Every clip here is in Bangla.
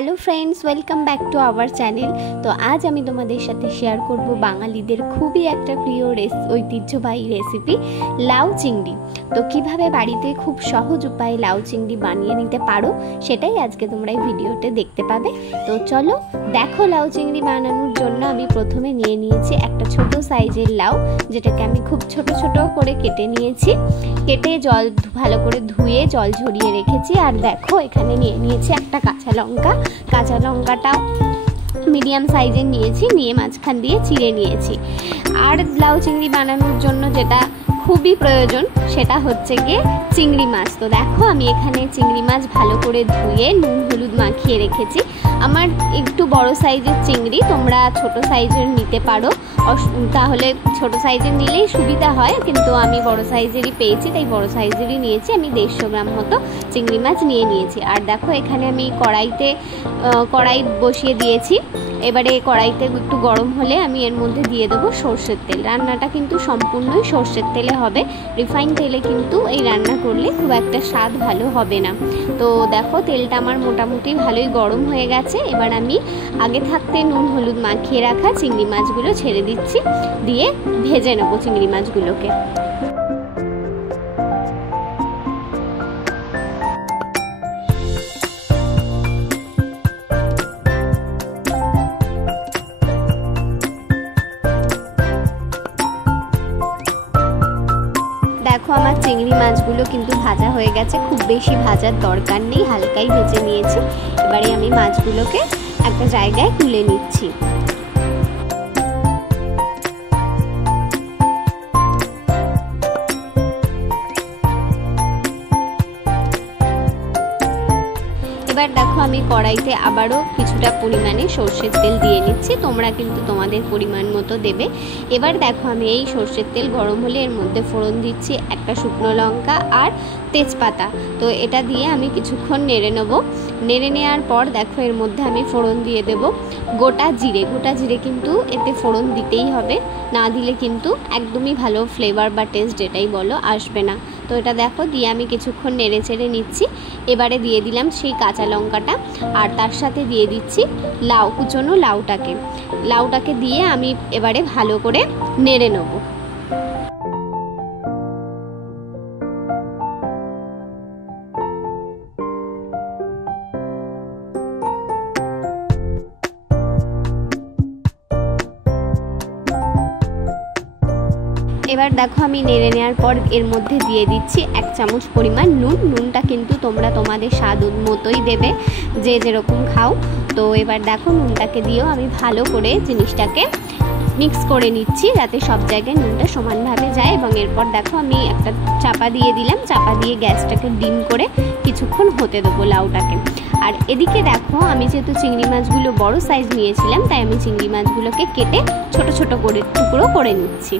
Hello friends, welcome back to our channel. তো আজ আমি তোমাদের সাথে শেয়ার করব বাঙালিদের খুবই একটা প্রিয় ঐতিহ্যবাহী রেসিপি লাউ চিংড়ি। তো কিভাবে বাড়িতে খুব সহজ উপায়ে লাউ চিংড়ি বানিয়ে নিতে পারো সেটাই আজকে তোমরা এই ভিডিওতে দেখতে পাবে। তো চলো দেখো, লাউ চিংড়ি বানানোর জন্য আমি প্রথমে নিয়ে নিয়েছি একটা ছোট সাইজের লাউ, যেটাকে আমি খুব ছোট ছোট করে কেটে নিয়েছি। কেটে জল ভালো করে ধুয়ে জল ঝরিয়ে রেখেছি। আর দেখো এখানে নিয়ে নিয়েছি একটা কাঁচা লঙ্কাটাও মিডিয়াম সাইজের নিয়েছি, নিয়ে মাঝখান দিয়ে চিড়ে নিয়েছি। আর লাউ চিংড়ি বানানোর জন্য যেটা খুবই প্রয়োজন সেটা হচ্ছে গিয়ে চিংড়ি মাছ। তো দেখো আমি এখানে চিংড়ি মাছ ভালো করে ধুয়ে নুন হলুদ মাখিয়ে রেখেছি। আমার একটু বড় সাইজের চিংড়ি, তোমরা ছোট সাইজের নিতে পারো, তাহলে ছোট সাইজের নিলেই সুবিধা হয়, কিন্তু আমি বড় সাইজেরই পেয়েছি তাই বড় সাইজেরই নিয়েছি। আমি 150 গ্রাম মতো চিংড়ি মাছ নিয়ে নিয়েছি। আর দেখো এখানে আমি কড়াই বসিয়ে দিয়েছি। এবারে কড়াইতে একটু গরম হলে আমি এর মধ্যে দিয়ে দেবো সর্ষের তেল। রান্নাটা কিন্তু সম্পূর্ণই সর্ষের তেলে হবে, রিফাইন তেলে কিন্তু এই রান্না করলে খুব একটা স্বাদ ভালো হবে না। তো দেখো তেলটা আমার মোটামুটি ভালোই গরম হয়ে গেছে। এবার আমি আগে থাকতে নুন হলুদ মাখিয়ে রাখা চিংড়ি মাছগুলো ছেড়ে দিচ্ছি, দিয়ে ভেজে নেবো চিংড়ি মাছগুলোকে। দেখো আমার চিংড়ি মাছগুলো কিন্তু ভাজা হয়ে গেছে, খুব বেশি ভাজার দরকার নেই, হালকাই ভেজে নিয়েছি। এবারে আমি মাছগুলোকে একটা জায়গায় তুলে নিচ্ছি। এবার দেখো আমি কড়াইতে আবারও কিছুটা পরিমাণে সর্ষের তেল দিয়ে নিচ্ছি, তোমরা কিন্তু তোমাদের পরিমাণ মতো দেবে। এবার দেখো আমি এই সর্ষের তেল গরম হলে এর মধ্যে ফোড়ন দিচ্ছি একটা শুকনো লঙ্কা আর তেজপাতা। তো এটা দিয়ে আমি কিছুক্ষণ নেড়ে নেব। নেড়ে নেওয়ার পর দেখো এর মধ্যে আমি ফোড়ন দিয়ে দেব গোটা জিরে কিন্তু এতে ফোড়ন দিতেই হবে, না দিলে কিন্তু একদমই ভালো ফ্লেভার বা টেস্ট যেটাই বলো আসবে না। তো এটা দেখো দিয়ে আমি কিছুক্ষণ নেড়ে চেড়ে নিচ্ছি। এবারে দিয়ে দিলাম সেই কাঁচা লঙ্কাটা, আর তার সাথে দিয়ে দিচ্ছি কুচনো লাউটাকে দিয়ে আমি এবারে ভালো করে নেড়ে নেব। এবার দেখো আমি নেড়ে নেওয়ার পর এর মধ্যে দিয়ে দিচ্ছি 1 চামচ পরিমাণ নুনটা কিন্তু তোমরা তোমাদের স্বাদ মতোই দেবে, যে যেরকম খাও। তো এবার দেখো নুনটাকে দিয়েও আমি ভালো করে জিনিসটাকে মিক্স করে নিচ্ছি, যাতে সব জায়গায় নুনটা সমানভাবে যায়। এবং এরপর দেখো আমি একটা চাপা দিয়ে দিলাম, চাপা দিয়ে গ্যাসটাকে ডিম করে কিছুক্ষণ হতে দেবো লাউটাকে। আর এদিকে দেখো আমি যেহেতু চিংড়ি মাছগুলো বড় সাইজ নিয়েছিলাম, তাই আমি চিংড়ি মাছগুলোকে কেটে ছোট ছোট করে টুকরো করে নিচ্ছি।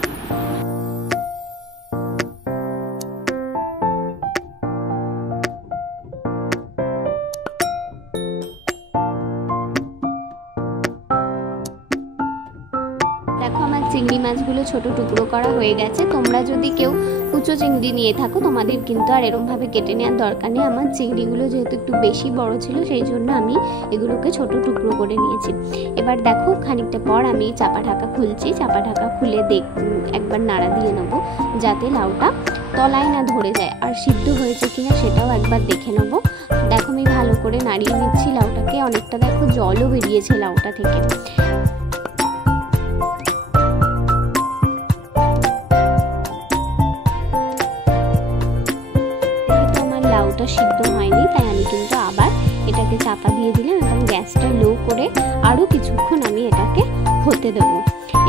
দেখো আমার চিংড়ি মাছগুলো ছোট টুকরো করা হয়ে গেছে। তোমরা যদি কেউ কুচো চিংড়ি নিয়ে থাকো তোমাদের কিন্তু আর এরমভাবে কেটে নেওয়ার দরকার নেই। আমার চিংড়িগুলো যেহেতু একটু বেশি বড় ছিল সেই জন্য আমি এগুলোকে ছোট টুকরো করে নিয়েছি। এবার দেখো খানিকটা পর আমি চাপা ঢাকা খুলছি, চাপা ঢাকা খুলে একবার নাড়া দিয়ে নেবো, যাতে লাউটা তলায় না ধরে যায়, আর সিদ্ধ হয়েছে কিনা সেটাও একবার দেখে নেবো। দেখো আমি ভালো করে নাড়িয়ে নিচ্ছি লাউটাকে, অনেকটা দেখো জলও বেরিয়েছে লাউটা থেকে। লাউটা সিদ্ধ হয়নি, তাই আমি কিন্তু আবার এটাকে চাপা দিয়ে দিলাম এবং গ্যাসটা লো করে আরও কিছুক্ষণ আমি এটাকে হতে দেবো।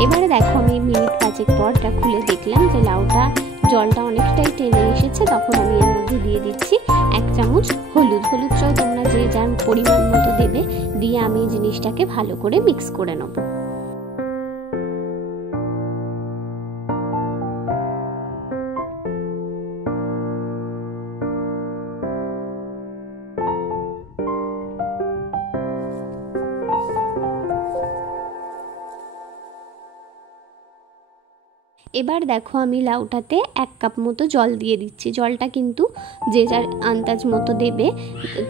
এবারে দেখো আমি মিনিট 5 পর এটা খুলে দেখলাম যে লাউটা জলটা অনেকটাই টেনে এসেছে। তখন আমি এর মধ্যে দিয়ে দিচ্ছি 1 চামচ হলুদটাও তোমরা যে যার পরিমাণ মতো দেবে, দিয়ে আমি এই জিনিসটাকে ভালো করে মিক্স করে নেবো। এবার দেখো আমি লাউটাতে 1 কাপ মতো জল দিয়ে দিচ্ছি। জলটা কিন্তু যে যার আন্দাজ মতো দেবে,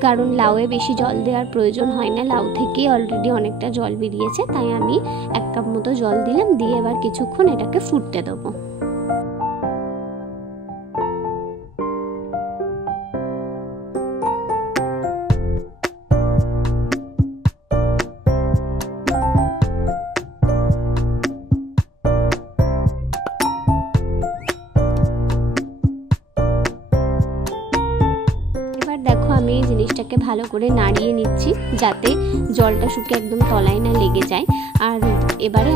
কারণ লাউয়ে বেশি জল দেওয়ার প্রয়োজন হয় না, লাউ থেকেই অলরেডি অনেকটা জল বেরিয়েছে, তাই আমি 1 কাপ মতো জল দিলাম। দিয়ে এবার কিছুক্ষণ এটাকে ফুটতে দেবো। দেখো আমি এই জিনিসটাকে ভালো করে নাড়িয়ে নিচ্ছি যাতে জলটা শুকিয়ে একদম তলায় না লেগে যায়। আর এবারে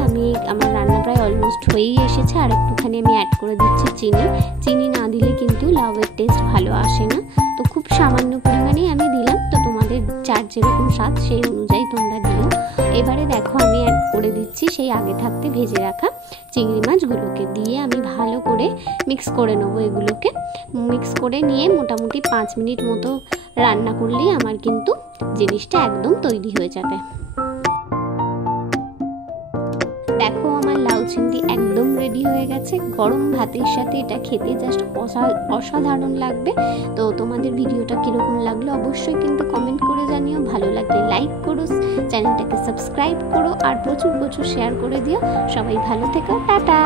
আমার রান্না প্রায় অলমোস্ট হয়েই এসেছে। আর একটুখানি আমি অ্যাড করে দিচ্ছি চিনি। চিনি না দিলে কিন্তু লাউয়ের টেস্ট ভালো আসে না, তো খুব সামান্য পরিমাণেই আমি দিলাম। তো তোমাদের যার যেরকম স্বাদ সেই অনুযায়ী তোমরা দিও। এবারে দেখো আমি অ্যাড করে দিচ্ছি সেই আগে থাকতে ভেজে রাখা চিংড়ি মাছগুলোকে। দিয়ে আমি ভালো করে মিক্স করে নেবো। এগুলোকে মিক্স করে নিয়ে মোটামুটি 5 মিনিট মতো রান্না করলেই আমার কিন্তু জিনিসটা একদম তৈরি হয়ে যাবে। দেখো আমার লাউ চিংড়ি একদম রেডি হয়ে গেছে। গরম ভাতের সাথে এটা খেতে জাস্ট অসাধারণ লাগবে। তো তোমাদের ভিডিওটা কীরকম লাগলো অবশ্যই কিন্তু কমেন্ট করে জানিও। ভালো লাগলে লাইক করো, চ্যানেলটাকে সাবস্ক্রাইব করো, আর প্রচুর শেয়ার করে দিও। সবাই ভালো থেকো, টাটা।